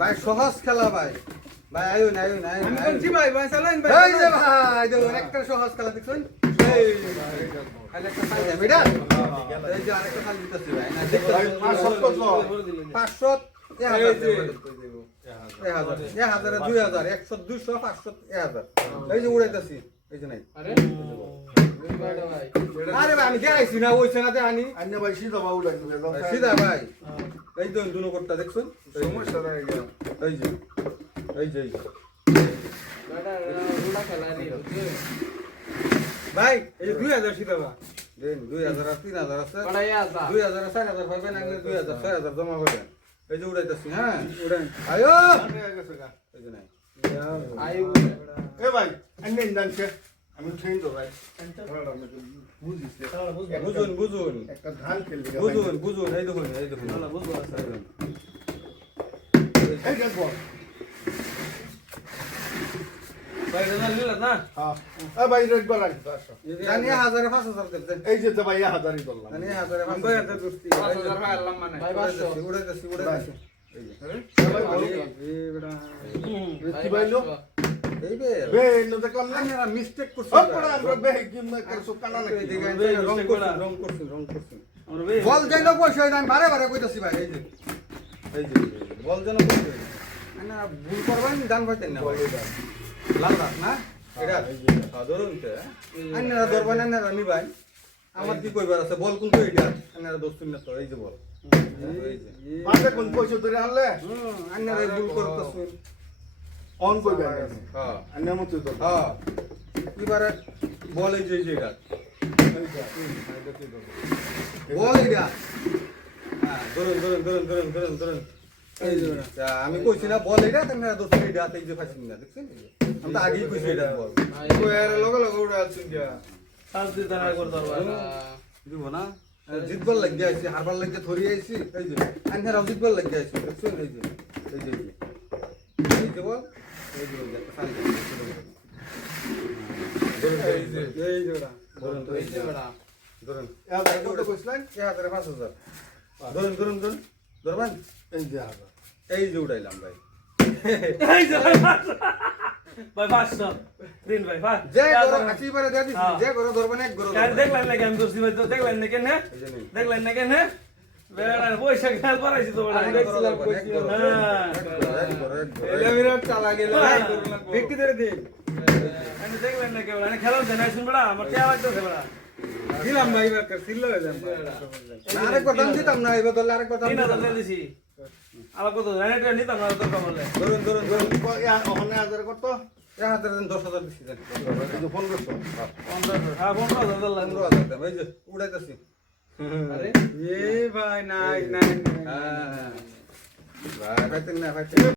ভাই সহজ খেলা ভাই ভাই আয়ুন আমি বলছি ভাই ভাই চালান ভাই এই যে ভাই দেখুন একটা সহজ খেলা দেখুন এই খালি একটা সাইড দেব এটা এই যে আরেকটা খালি দিতেছি ভাই না দেখতে 500 এই যে উড়াইতেছি এই যে নাই আরে ভাই আমি দেখাইছি না ওই সেনাতে আনি ভাই সিধা বা উড়াই সিধা ভাই এই তো দুনো করতে দেখছুন সমস্যা নাই গেল এই যে এই যে ভাই এই 2000 সিধা ভাই দেন 2000 আর 3000 আছে 2000 আর 4000 পাবেন আগে 2000 6000 জমা করবেন এই যে উড়াইতেছি হ্যাঁ উড়ান আয়ো এই যে নাই এ ভাই আন্নে ইন্দানছে আমি ট্রেন তো ভাই বুঝুন একটা ধান খেললি বুঝুন এই দেখুন এই দেখো ভাই রেজাল্ট নিল না হ্যাঁ এ ভাই রেড বল আছে তো আসো জানি 1000 5000 করতে এই যে তো ভাই 1000ই ধরলাম জানি 1000 আমি ভাই এত দোস্তি 5000 ভাই আল্লাহ মানে ভাই 500 উড়াইতেছি এই যে ভাই বলো এই বেটা কি ভাইলো এই বে বে নো তো কল না আপনারা মিস্টেক করছেন আপনারা আমরা বে কি করছো কানা নাকি রং করছেন আমরা ভাই বল যেন পয়সা আমি বারে কইতাছি ভাই এই যে বল যেন পয়সা না ভুল করবেন দান পাইতেন না লাল রাখ না এটা ধরুন তো আন্নারা ধরবেন আন্নারা নিবাই আমার কি কইবার আছে বল কোন তো এটা আন্নারা দোস্তুন না তো এই যে বল এই যে মাঝে কোন পয়সা ধরে আনলে আন্নারা ভুল করতেছেন অন কইবে হ্যাঁ আন্নে মত তো হ্যাঁ এবারে বল এই যে এটা বল এটা হ্যাঁ ধরুন এই যে আমি কইছি না বল এটা তোমরা দোস্ত এটা এই যে ফাইছিস না দেখছেন আমি তো আগেই কইছি এটা বল কই আর লগে উড়ে আছেন কি সাজ দিতে না করতে পারবা দিব না জিতবার লাগি আইছি হারবার লাগি ধরি আইছি এই যে আন্ধার জিতবার লাগি আইছি দেখছেন এই যে বল এই যে একটা সাইড এই জোড়া ধরুন এই যে বেটা ধরুন এ ভাই কত কইছলেন 5000 ধরুন ধরবেন এই যে হাজার এই যে উড়াইলাম ভাই এই যে ভাই 500 দিন ভাই ভাই যে গরো হাসি পারে দেয়া দিছি যে গরো ধরবেন এক গরো কাল দেখলেন না কেন দোস্তি ভাই তো দেখলেন না কেন দেখলেন না কেন বেড়া পয়সা খেয়াল করাইছি তো বেড়া দেখছিলাম কইছি হ্যাঁ এলে বিরাট চালা গেল ব্যক্তি ধরে দিন আমি দেখলেন না কেন আমি খেলাম না শুন বেড়া আমার কে লাগতেছে বেড়া দিলাম ভাই একটা সিল হয়ে যান আরেকবার দাম দিতাম না এবার ধরলে আরেকবার দাম 3000 দিছি আলাপ কত জানেটা নিতাম না তোর কমলে ধরুন ওখানে হাজার কত 10,000 দিছি দেন এই যে 1500 15 হ্যাঁ 15000 লাগলো 15,000 দাম এই যে উড়াইতাছি আরে এ ভাই নাই হ্যাঁ ভাই ভাইতেন না